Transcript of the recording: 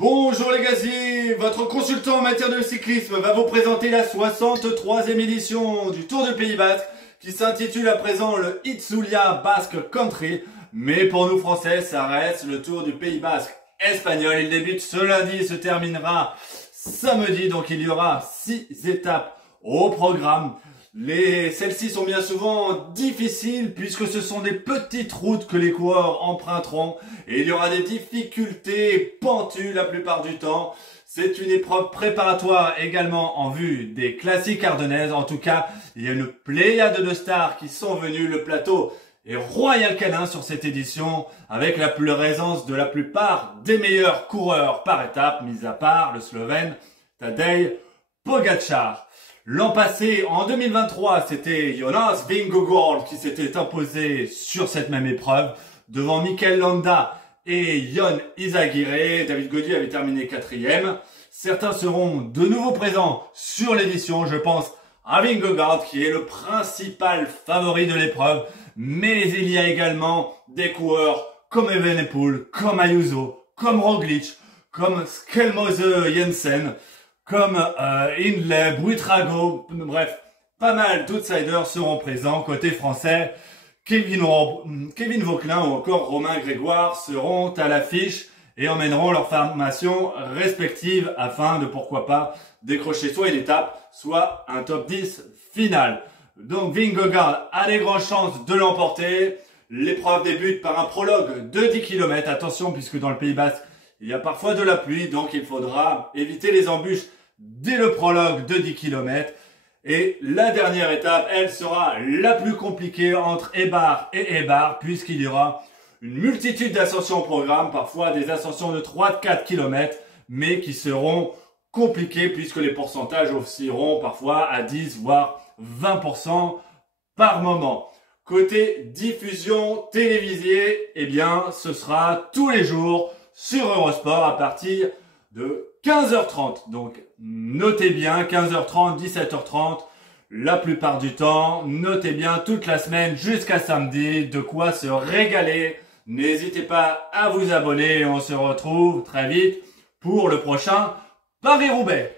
Bonjour les gaziers, votre consultant en matière de cyclisme va vous présenter la 63e édition du Tour du Pays Basque qui s'intitule à présent le Itzulia Basque Country. Mais pour nous français, ça reste le Tour du Pays Basque espagnol. Il débute ce lundi et se terminera samedi, donc il y aura 6 étapes au programme. Celles-ci sont bien souvent difficiles puisque ce sont des petites routes que les coureurs emprunteront et il y aura des difficultés pentues la plupart du temps. C'est une épreuve préparatoire également en vue des classiques ardennaises. En tout cas, il y a une pléiade de stars qui sont venues. Le plateau est royal canin sur cette édition avec la présence de la plupart des meilleurs coureurs par étape, mis à part le Slovène Tadej Pogačar. L'an passé, en 2023, c'était Jonas Vingegaard qui s'était imposé sur cette même épreuve devant Mikel Landa et Jon Izagirre. David Gaudu avait terminé 4e. Certains seront de nouveau présents sur l'édition. Je pense à Vingegaard qui est le principal favori de l'épreuve. Mais il y a également des coureurs comme Evenepoel, comme Ayuso, comme Roglic, comme Skelmose Jensen, comme Hindley, Buitrago, bref, pas mal d'outsiders seront présents. Côté français, Kevin Vauquelin ou encore Romain Grégoire seront à l'affiche et emmèneront leur formation respective afin de, pourquoi pas, décrocher soit une étape, soit un top 10 final. Donc Vingegaard a des grandes chances de l'emporter. L'épreuve débute par un prologue de 10 km. Attention, puisque dans le Pays Basque, il y a parfois de la pluie, donc il faudra éviter les embûches dès le prologue de 10 km. Et la dernière étape, elle sera la plus compliquée entre Eibar et Eibar, puisqu'il y aura une multitude d'ascensions au programme, parfois des ascensions de 3-4 km, mais qui seront compliquées puisque les pourcentages oscilleront parfois à 10 voire 20% par moment. Côté diffusion télévisée, eh bien, ce sera tous les jours sur Eurosport à partir de 15h30. Donc, notez bien 15h30, 17h30, la plupart du temps. Notez bien toute la semaine jusqu'à samedi, de quoi se régaler. N'hésitez pas à vous abonner et on se retrouve très vite pour le prochain Paris-Roubaix.